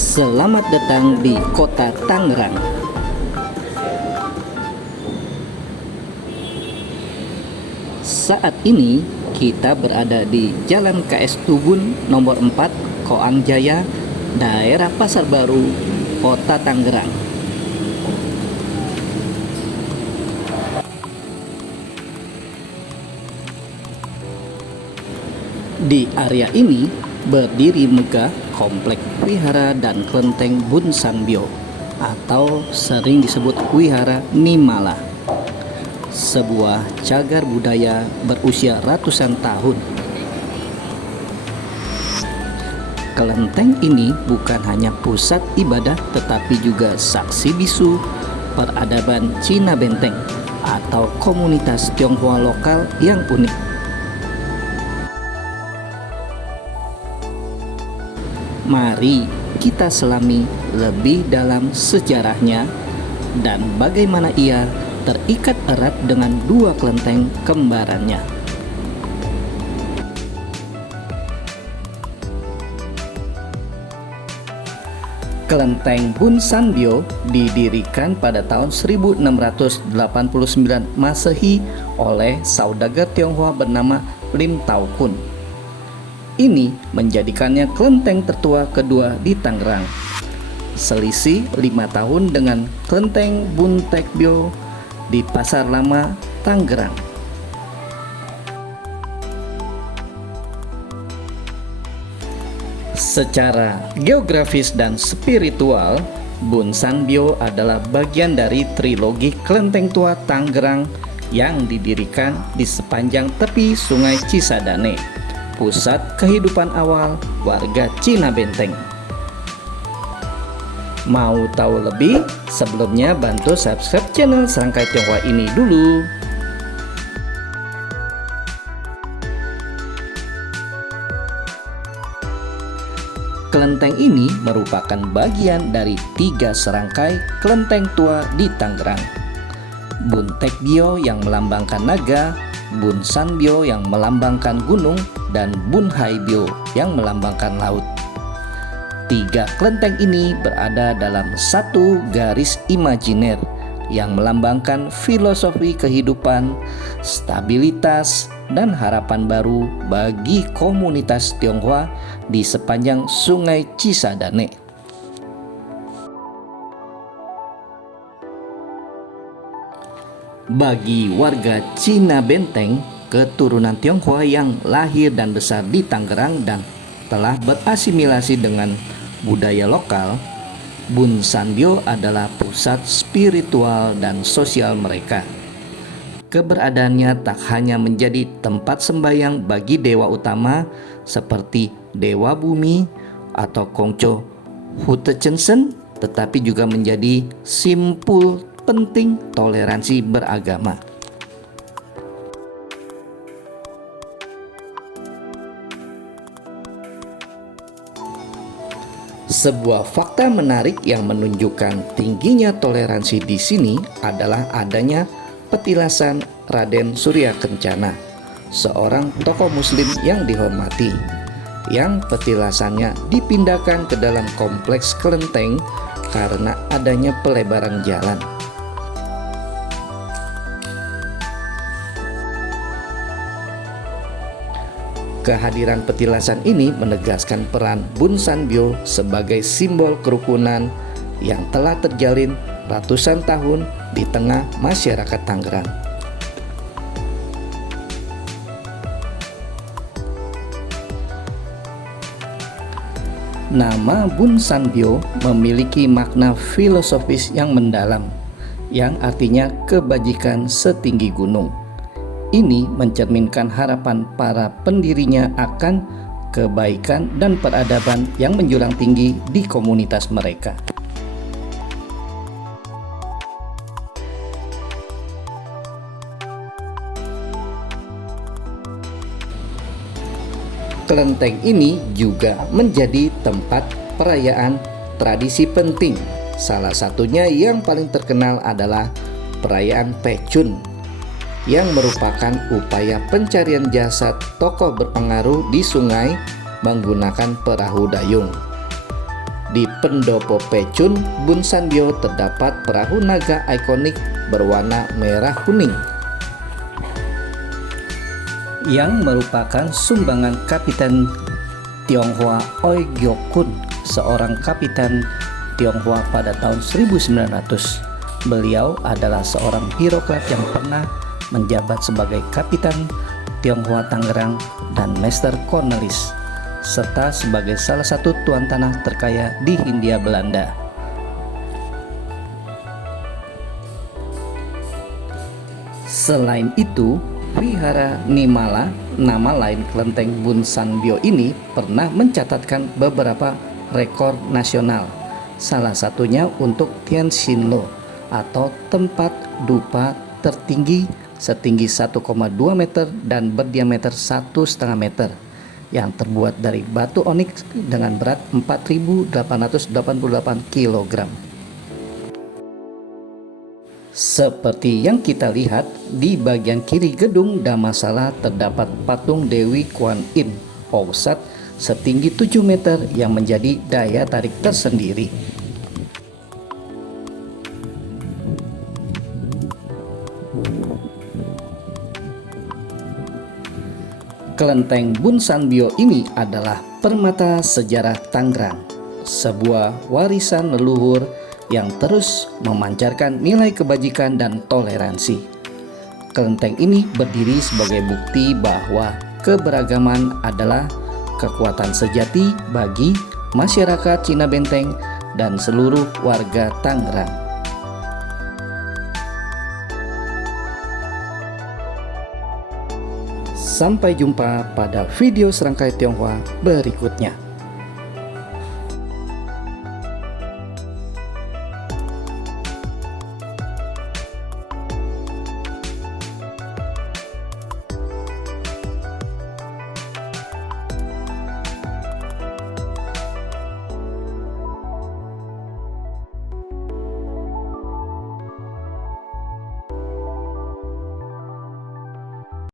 Selamat datang di Kota Tangerang. Saat ini kita berada di Jalan KS Tubun nomor 4, Koang Jaya, daerah Pasar Baru, Kota Tangerang. Di area ini berdiri megah komplek Wihara dan Kelenteng Bun Sanbyo atau sering disebut Wihara Nimala, sebuah cagar budaya berusia ratusan tahun. Kelenteng ini bukan hanya pusat ibadah tetapi juga saksi bisu peradaban Cina Benteng atau komunitas Tionghoa lokal yang unik. Mari kita selami lebih dalam sejarahnya dan bagaimana ia terikat erat dengan dua kelenteng kembarannya. Kelenteng Bun Sanbyo didirikan pada tahun 1689 Masehi oleh saudagar Tionghoa bernama Lim Tao Kun. Ini menjadikannya kelenteng tertua kedua di Tangerang, selisih 5 tahun dengan Kelenteng Bun Tekbyo di Pasar Lama, Tangerang. Secara geografis dan spiritual, Bun Sanbyo adalah bagian dari trilogi kelenteng tua Tangerang yang didirikan di sepanjang tepi Sungai Cisadane, pusat kehidupan awal warga Cina Benteng. Mau tahu lebih? Sebelumnya bantu subscribe channel Serangkai Tionghoa ini dulu. Kelenteng ini merupakan bagian dari 3 serangkai kelenteng tua di Tangerang. Bun Tekbyo yang melambangkan naga, Bun Sanbyo yang melambangkan gunung, dan Bun Haibyo yang melambangkan laut. 3 kelenteng ini berada dalam satu garis imajiner yang melambangkan filosofi kehidupan, stabilitas, dan harapan baru bagi komunitas Tionghoa di sepanjang Sungai Cisadane. Bagi warga Cina Benteng, keturunan Tionghoa yang lahir dan besar di Tangerang dan telah berasimilasi dengan budaya lokal, Bun Sanbyo adalah pusat spiritual dan sosial mereka. Keberadaannya tak hanya menjadi tempat sembahyang bagi dewa utama seperti Dewa Bumi atau Kongco Hutechensen, tetapi juga menjadi simpul penting toleransi beragama. Sebuah fakta menarik yang menunjukkan tingginya toleransi di sini adalah adanya petilasan Raden Surya Kencana, seorang tokoh muslim yang dihormati, yang petilasannya dipindahkan ke dalam kompleks kelenteng karena adanya pelebaran jalan. Kehadiran petilasan ini menegaskan peran Bun Sanbyo sebagai simbol kerukunan yang telah terjalin ratusan tahun di tengah masyarakat Tangerang. Nama Bun Sanbyo memiliki makna filosofis yang mendalam, yang artinya kebajikan setinggi gunung. Ini mencerminkan harapan para pendirinya akan kebaikan dan peradaban yang menjulang tinggi di komunitas mereka. Kelenteng ini juga menjadi tempat perayaan tradisi penting. Salah satunya yang paling terkenal adalah perayaan Pecun, yang merupakan upaya pencarian jasad tokoh berpengaruh di sungai menggunakan perahu dayung. Di Pendopo Pecun, Bun Sanbio terdapat perahu naga ikonik berwarna merah kuning yang merupakan sumbangan Kapiten Tionghoa Oi Gyokun, seorang kapitan Tionghoa pada tahun 1900. Beliau adalah seorang birokrat yang pernah menjabat sebagai Kapitan Tionghoa Tangerang dan Master Cornelis, serta sebagai salah satu tuan tanah terkaya di Hindia Belanda. Selain itu, Wihara Nimala, nama lain kelenteng Bun Sanbio ini, pernah mencatatkan beberapa rekor nasional. Salah satunya untuk Tian Shin Lo atau tempat dupa tertinggi setinggi 1,2 meter dan berdiameter 1,5 meter yang terbuat dari batu oniks dengan berat 4.888 kg. Seperti yang kita lihat, di bagian kiri gedung Dhammasala terdapat patung Dewi Kuan Yin Pausat setinggi 7 meter yang menjadi daya tarik tersendiri. Kelenteng Bun Sanbio ini adalah permata sejarah Tangerang, sebuah warisan leluhur yang terus memancarkan nilai kebajikan dan toleransi. Kelenteng ini berdiri sebagai bukti bahwa keberagaman adalah kekuatan sejati bagi masyarakat Cina Benteng dan seluruh warga Tangerang. Sampai jumpa pada video serangkai Tionghoa berikutnya.